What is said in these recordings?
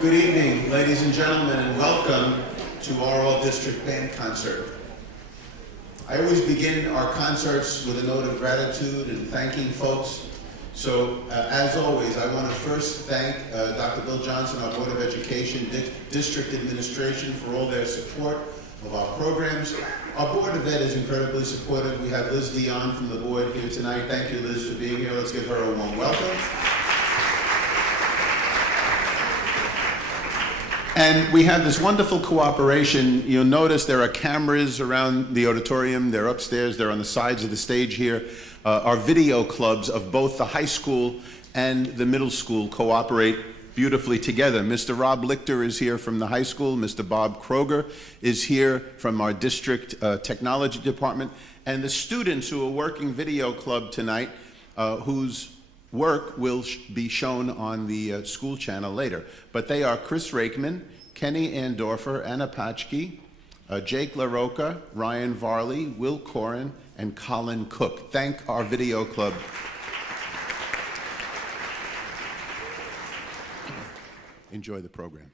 Good evening, ladies and gentlemen, and welcome to our all-district band concert. I always begin our concerts with a note of gratitude and thanking folks. So, as always, I want to first thank Dr. Bill Johnson, our Board of Education, District Administration for all their support of our programs. Our Board of Ed is incredibly supportive. We have Liz Dion from the board here tonight. Thank you, Liz, for being here. Let's give her a warm welcome. And we have this wonderful cooperation. You'll notice there are cameras around the auditorium. They're upstairs. They're on the sides of the stage here. Our video clubs of both the high school and the middle school cooperate beautifully together. Mr. Rob Lichter is here from the high school. Mr. Bob Kroger is here from our district technology department. And the students who are working video club tonight, whose work will be shown on the school channel later. But they are Chris Rakeman, Kenny Andorfer, Anna Patchke, Jake LaRocca, Ryan Varley, Will Corin, and Colin Cook. Thank our video club. Enjoy the program.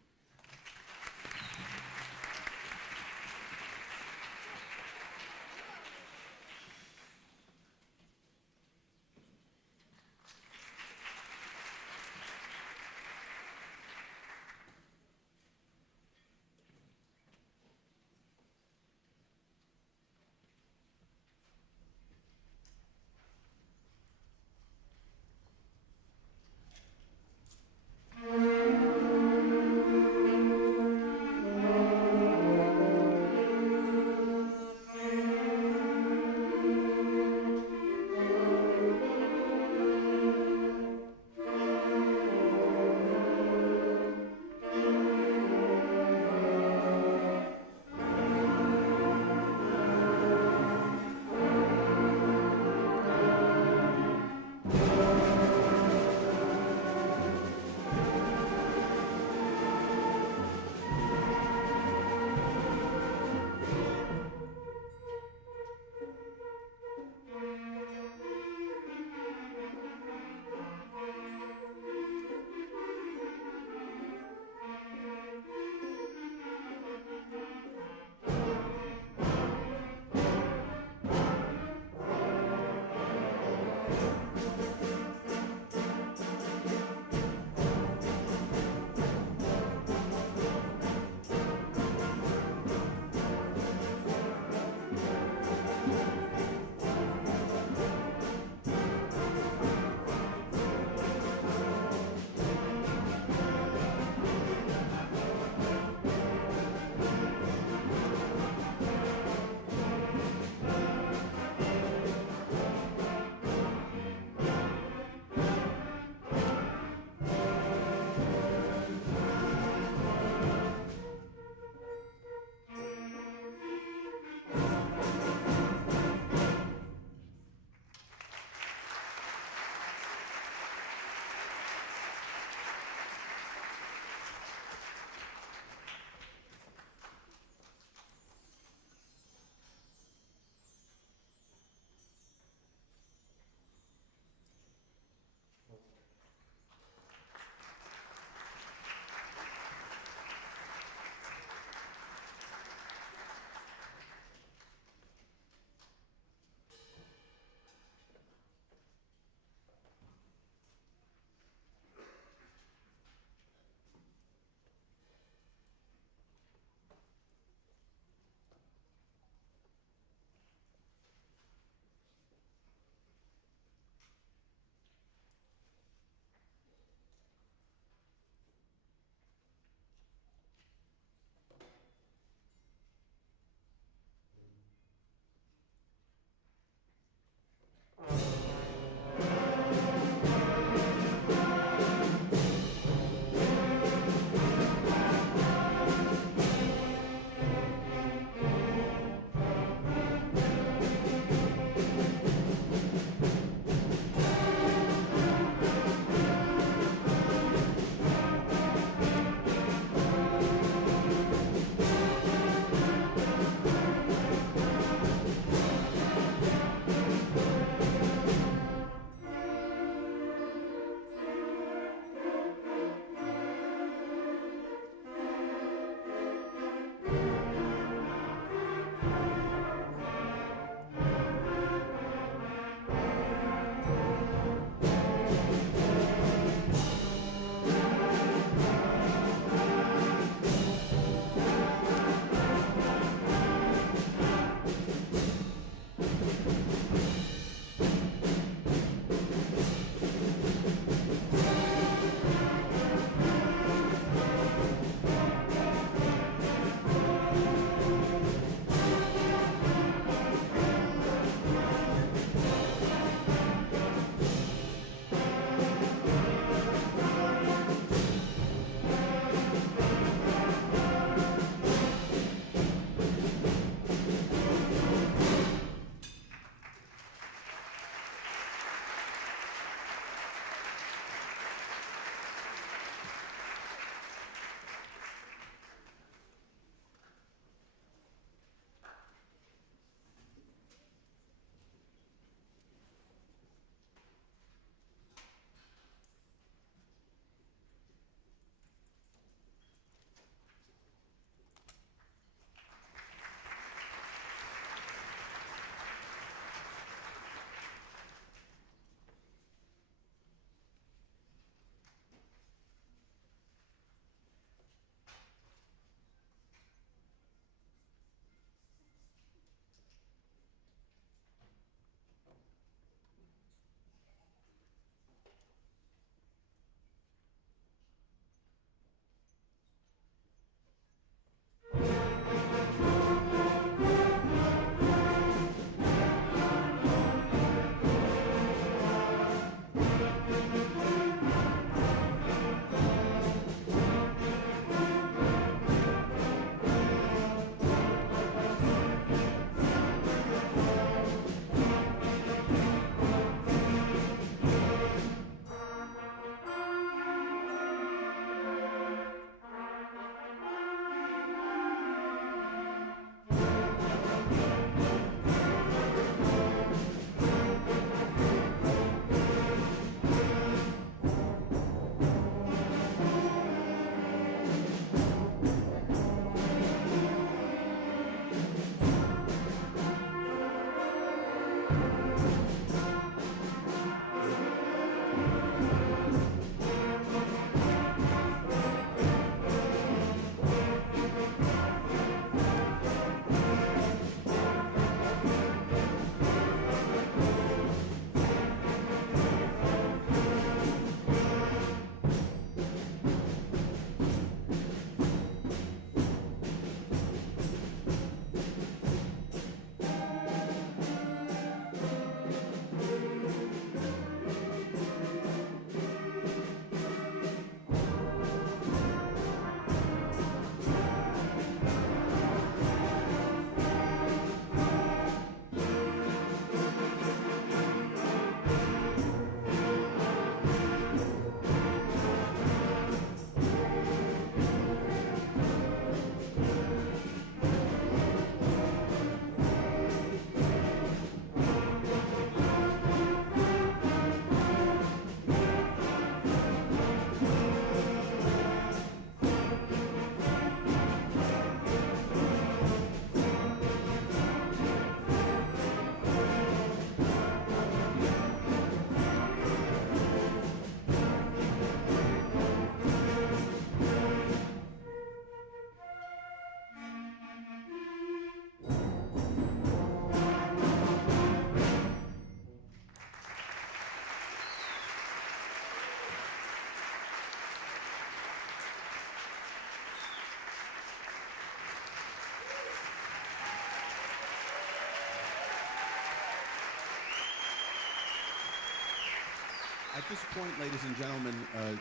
At this point, ladies and gentlemen,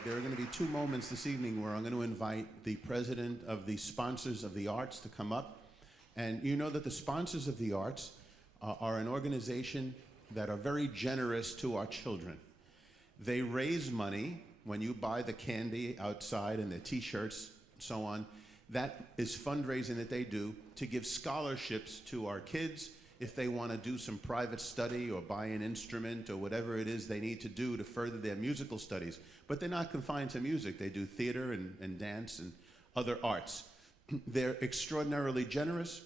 there are going to be two moments this evening where I'm going to invite the president of the Sponsors of the Arts to come up. And you know that the Sponsors of the Arts are an organization that are very generous to our children. They raise money when you buy the candy outside and the t-shirts, so on. That is fundraising that they do to give scholarships to our kids if they want to do some private study or buy an instrument or whatever it is they need to do to further their musical studies. But they're not confined to music. They do theater and dance and other arts. They're extraordinarily generous.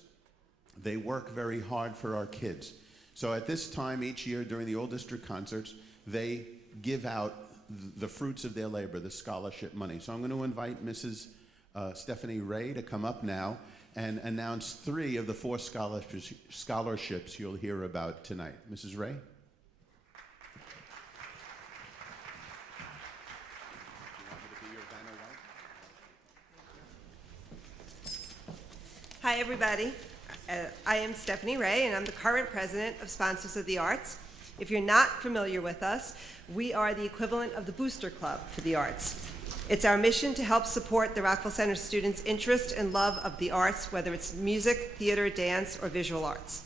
They work very hard for our kids. So at this time each year during the Old District concerts, they give out the fruits of their labor, the scholarship money. So I'm going to invite Mrs. Stephanie Ray to come up now and announce 3 of the 4 scholarships you'll hear about tonight. Mrs. Ray? Hi, everybody. I am Stephanie Ray, and I'm the current president of Sponsors of the Arts. If you're not familiar with us, we are the equivalent of the Booster Club for the arts. It's our mission to help support the Rockville Centre students' interest and love of the arts, whether it's music, theater, dance, or visual arts.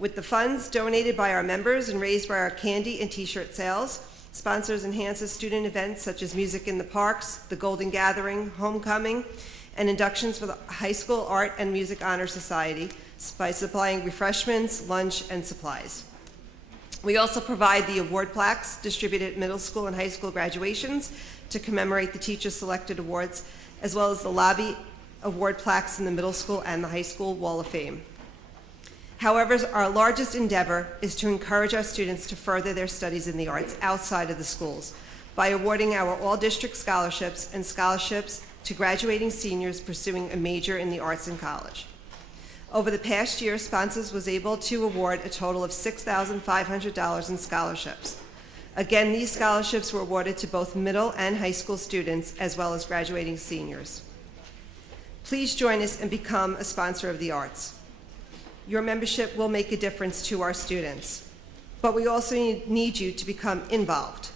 With the funds donated by our members and raised by our candy and t-shirt sales, Sponsors enhances student events such as Music in the Parks, the Golden Gathering, Homecoming, and inductions for the High School Art and Music Honor Society by supplying refreshments, lunch, and supplies. We also provide the award plaques distributed at middle school and high school graduations to commemorate the teachers selected awards, as well as the lobby award plaques in the middle school and the high school Wall of Fame. However, our largest endeavor is to encourage our students to further their studies in the arts outside of the schools by awarding our all-district scholarships and scholarships to graduating seniors pursuing a major in the arts in college. Over the past year, Sponsors was able to award a total of $6,500 in scholarships. Again, these scholarships were awarded to both middle and high school students, as well as graduating seniors. Please join us and become a sponsor of the arts. Your membership will make a difference to our students, but we also need you to become involved.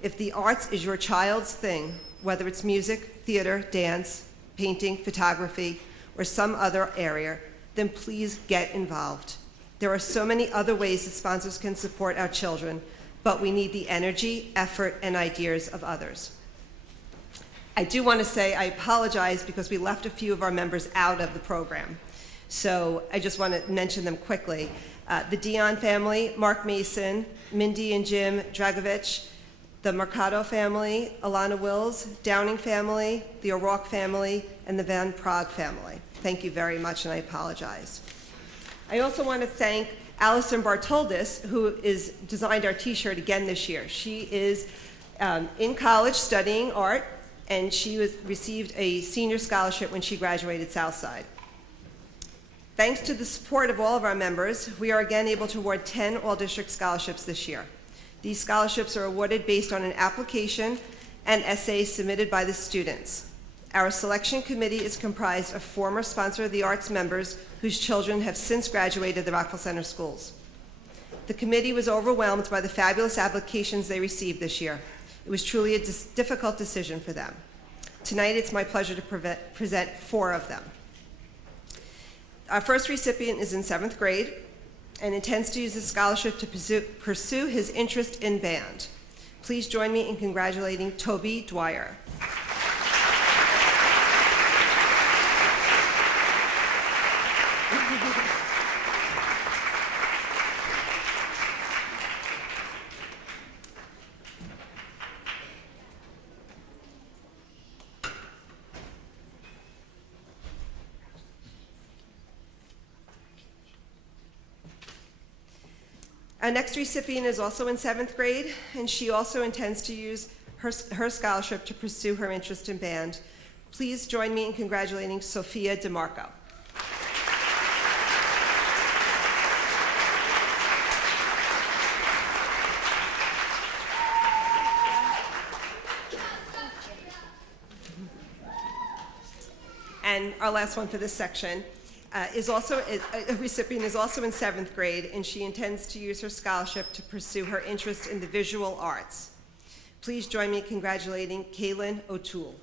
If the arts is your child's thing, whether it's music, theater, dance, painting, photography, or some other area, then please get involved. There are so many other ways that Sponsors can support our children, but we need the energy, effort, and ideas of others. I do want to say I apologize because we left a few of our members out of the program. So I just want to mention them quickly. The Dion family, Mark Mason, Mindy and Jim Dragovich, the Mercado family, Alana Wills, Downing family, the O'Rourke family, and the Van Prague family. Thank you very much, and I apologize. I also want to thank Allison Bartoldis, who is designed our t-shirt again this year. She is in college studying art, and she received a senior scholarship when she graduated Southside. Thanks to the support of all of our members, we are again able to award 10 all-district scholarships this year. These scholarships are awarded based on an application and essays submitted by the students. Our selection committee is comprised of former Sponsor of the Arts members whose children have since graduated the Rockville Centre schools. The committee was overwhelmed by the fabulous applications they received this year. It was truly a difficult decision for them. Tonight, it's my pleasure to present 4 of them. Our first recipient is in 7th grade and intends to use the scholarship to pursue his interest in band. Please join me in congratulating Toby Dwyer. Our next recipient is also in 7th grade, and she also intends to use her scholarship to pursue her interest in band. Please join me in congratulating Sophia DeMarco. And our last one for this section a recipient is also in 7th grade, and she intends to use her scholarship to pursue her interest in the visual arts. Please join me in congratulating Kaylin O'Toole.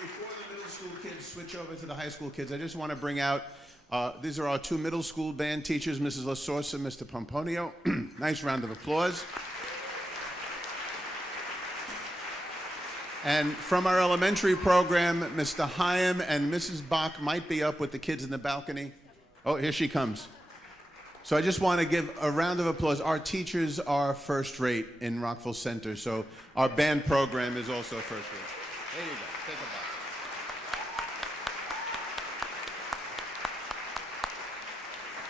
Before the middle school kids switch over to the high school kids, I just want to bring out, these are our two middle school band teachers, Mrs. La Sorsa and Mr. Pomponio. Nice round of applause. And from our elementary program, Mr. Hyam and Mrs. Bach might be up with the kids in the balcony. Oh, here she comes. So I just want to give a round of applause. Our teachers are first rate in Rockville Centre, so our band program is also first rate. There you go. Take a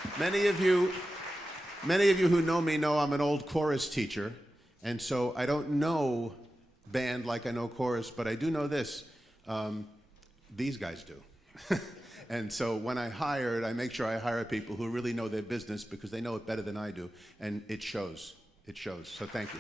bow. Many of you who know me know I'm an old chorus teacher, and so I don't know band like I know chorus, but I do know this. These guys do. And so when I hired, I make sure I hire people who really know their business because they know it better than I do, and it shows. It shows. So thank you.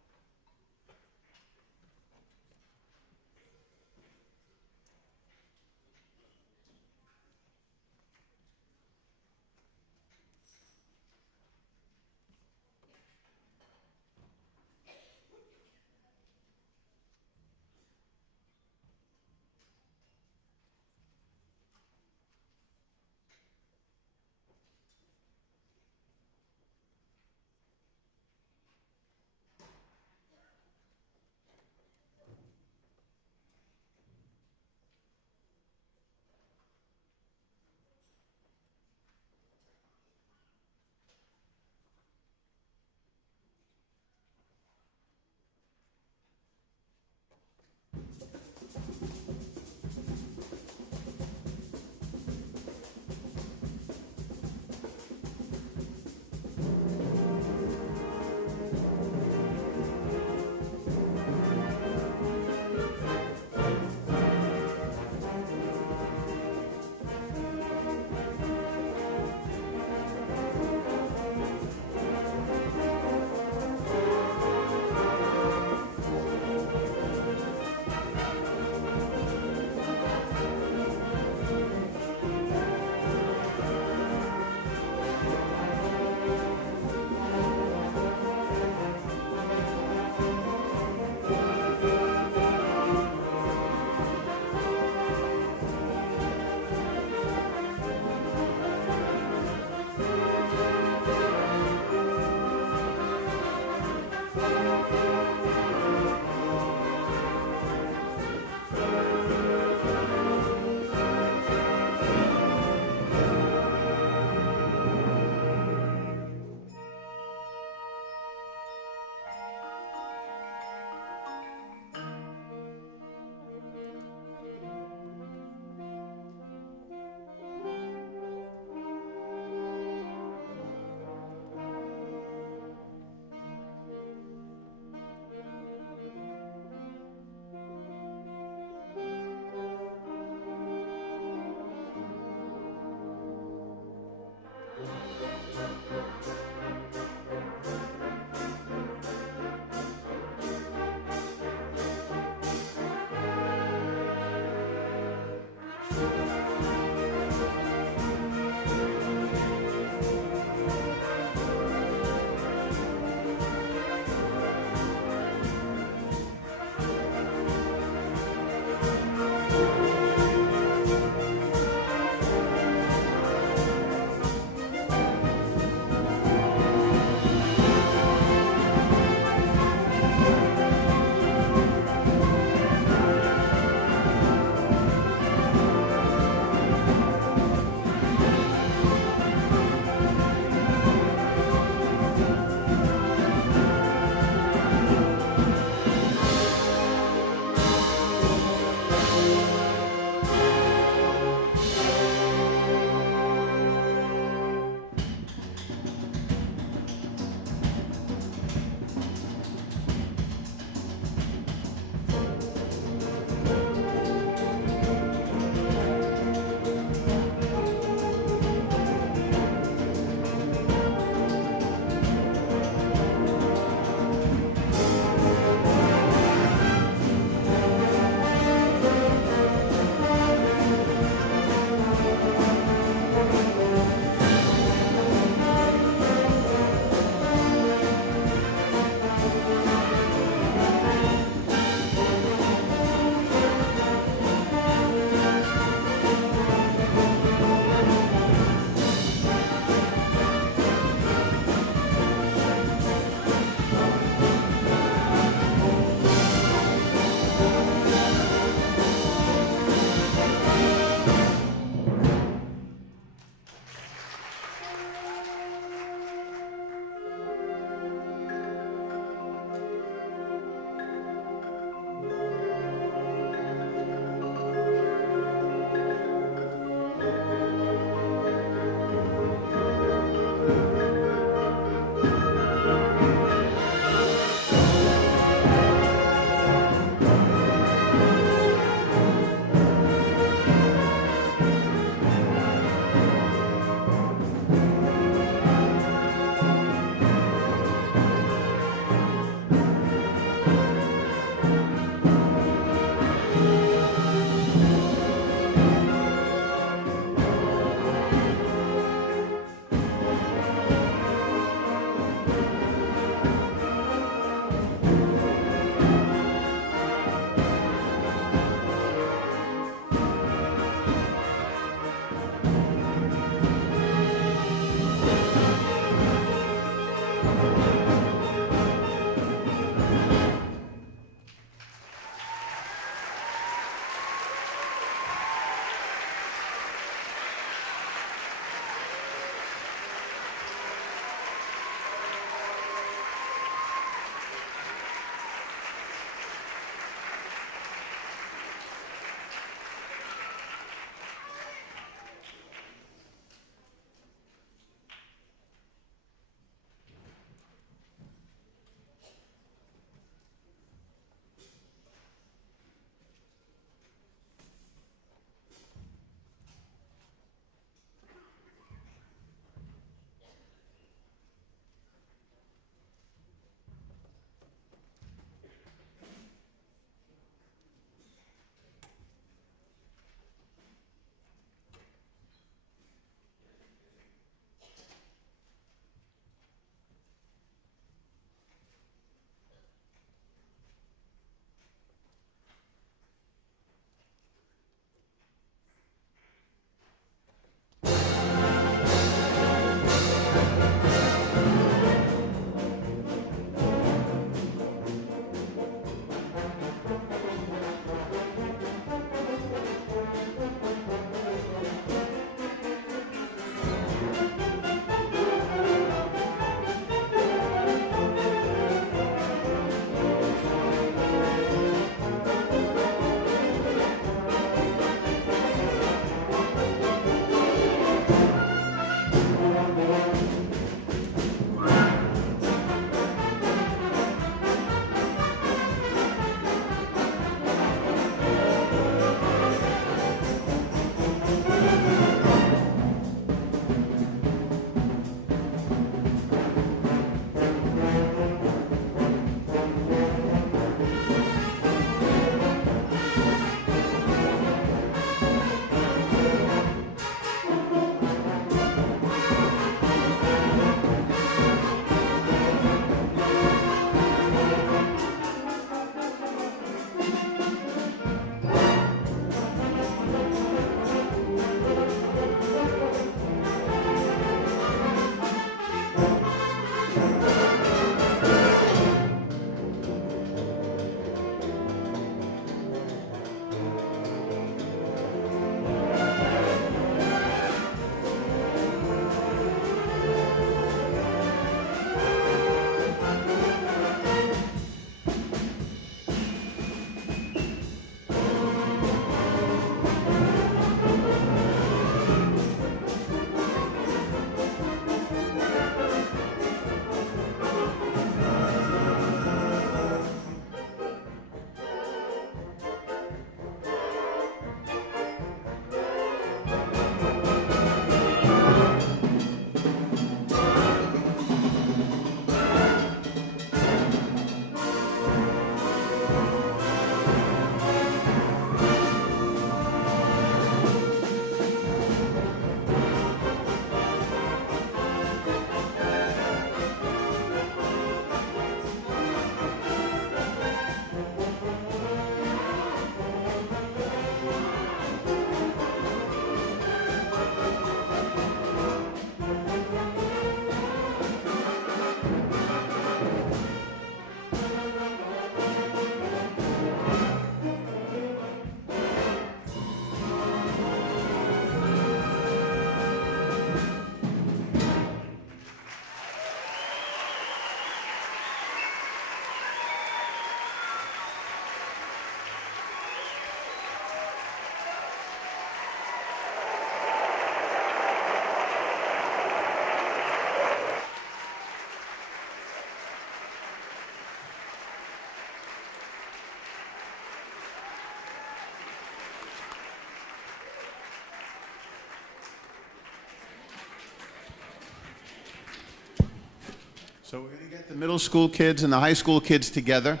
So we're going to get the middle school kids and the high school kids together.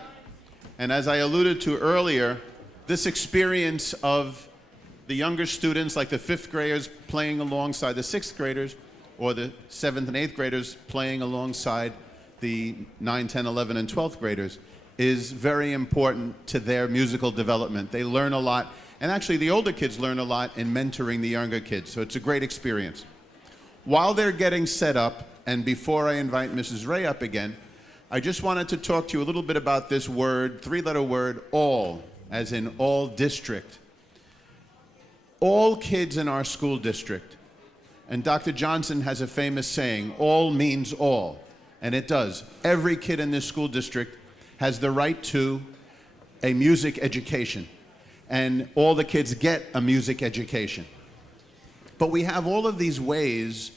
And as I alluded to earlier, this experience of the younger students, like the 5th graders playing alongside the 6th graders, or the 7th and 8th graders playing alongside the 9, 10, 11, and 12th graders, is very important to their musical development. They learn a lot, and actually the older kids learn a lot in mentoring the younger kids, so it's a great experience. While they're getting set up, and before I invite Mrs. Ray up again, I just wanted to talk to you a little bit about this word, 3-letter word, all, as in all district. All kids in our school district, and Dr. Johnson has a famous saying, all means all, and it does. Every kid in this school district has the right to a music education, and all the kids get a music education. But we have all of these ways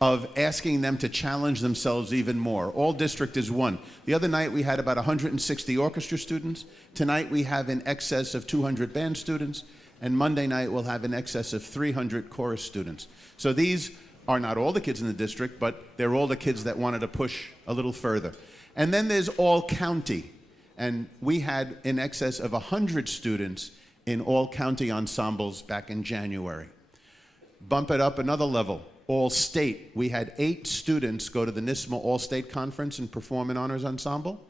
of asking them to challenge themselves even more. All district is one. The other night we had about 160 orchestra students. Tonight we have in excess of 200 band students, and Monday night we'll have in excess of 300 chorus students. So these are not all the kids in the district, but they're all the kids that wanted to push a little further. And then there's all county, and we had in excess of 100 students in all county ensembles back in January. Bump it up another level, all state. We had 8 students go to the NISMA All-State Conference and perform in honors ensemble,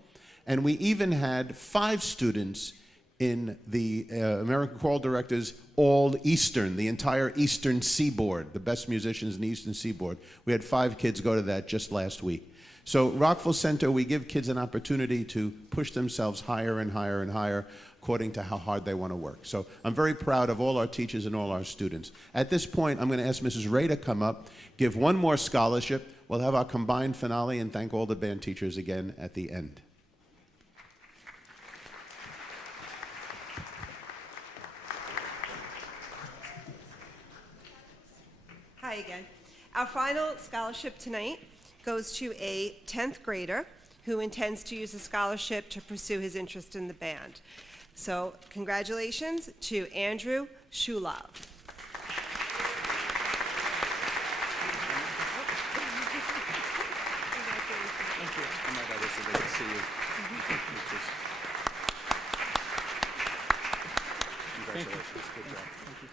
and we even had 5 students in the American Choral Directors All Eastern, the entire Eastern Seaboard, the best musicians in the Eastern Seaboard. We had 5 kids go to that just last week. So Rockville Centre, we give kids an opportunity to push themselves higher and higher and higher according to how hard they want to work. So I'm very proud of all our teachers and all our students. At this point, I'm going to ask Mrs. Ray to come up, give one more scholarship. We'll have our combined finale and thank all the band teachers again at the end. Hi again. Our final scholarship tonight goes to a 10th grader who intends to use the scholarship to pursue his interest in the band. So congratulations to Andrew Shulov. Congratulations. Good job. Thank you.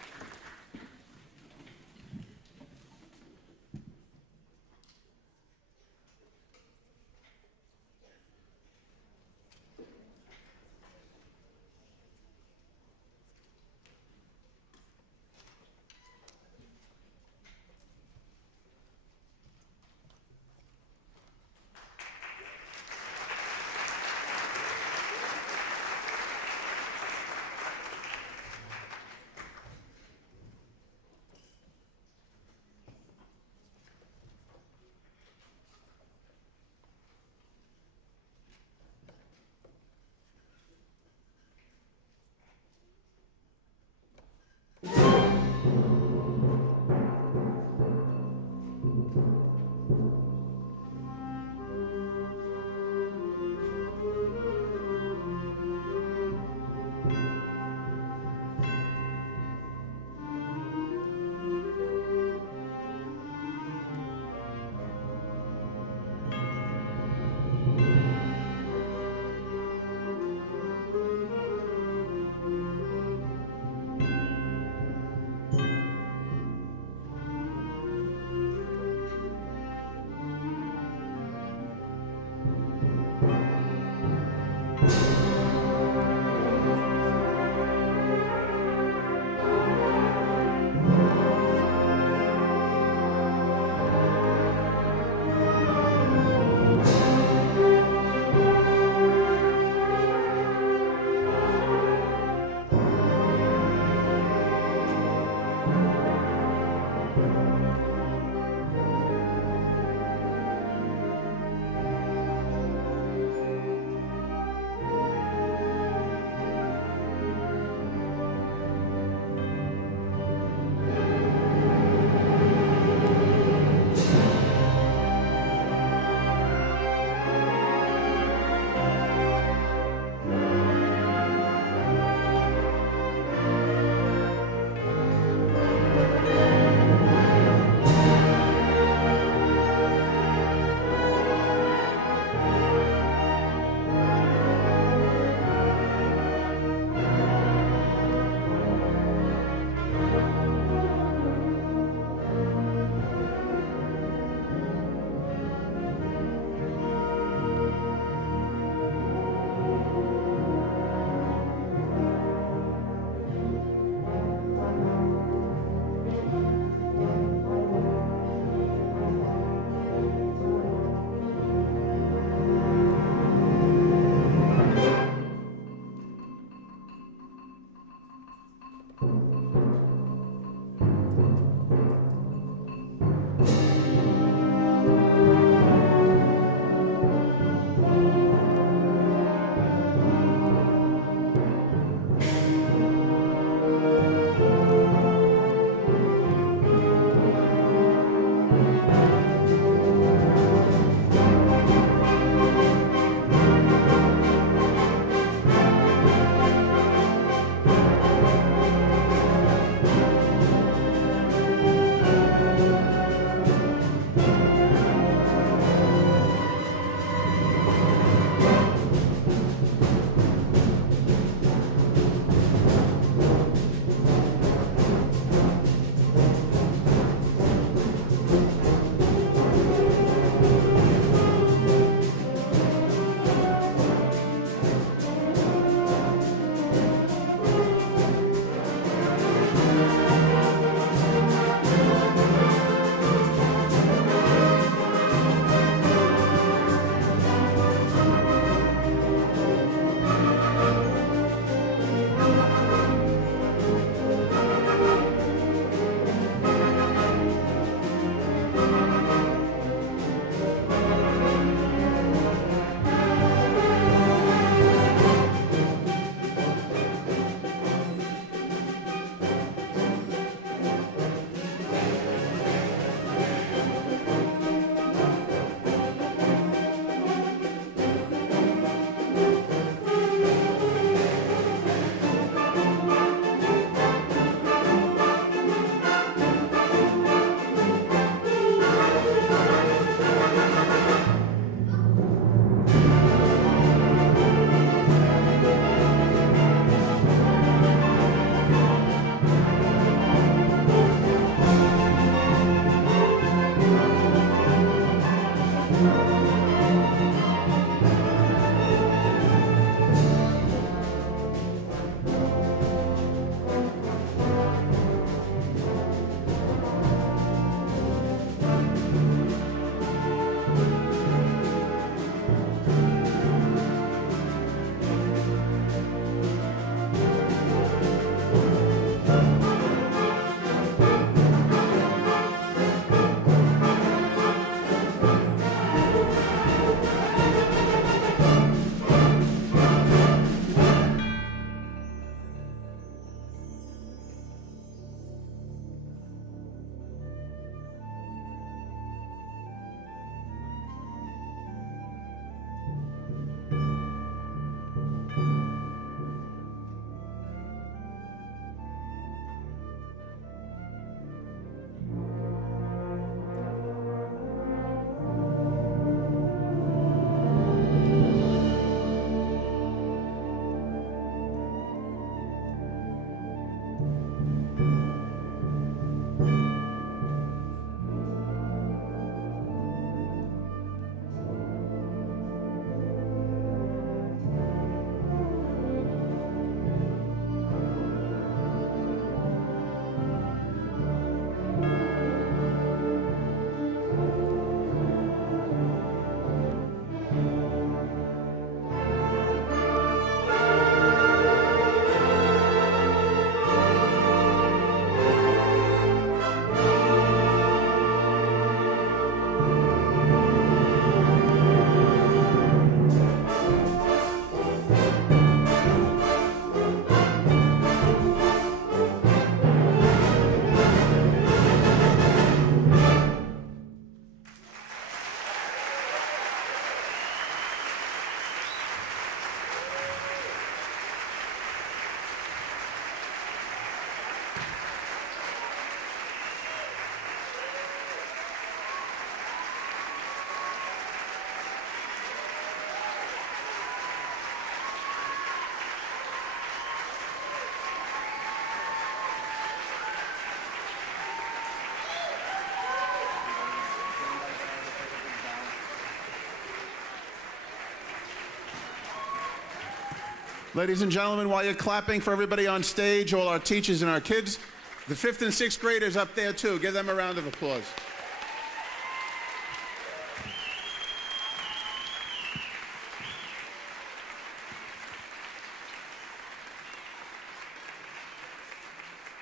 Ladies and gentlemen, while you're clapping for everybody on stage, all our teachers and our kids, the 5th and 6th graders up there too, give them a round of applause.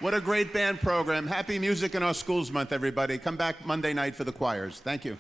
What a great band program. Happy Music in Our Schools Month, everybody. Come back Monday night for the choirs. Thank you.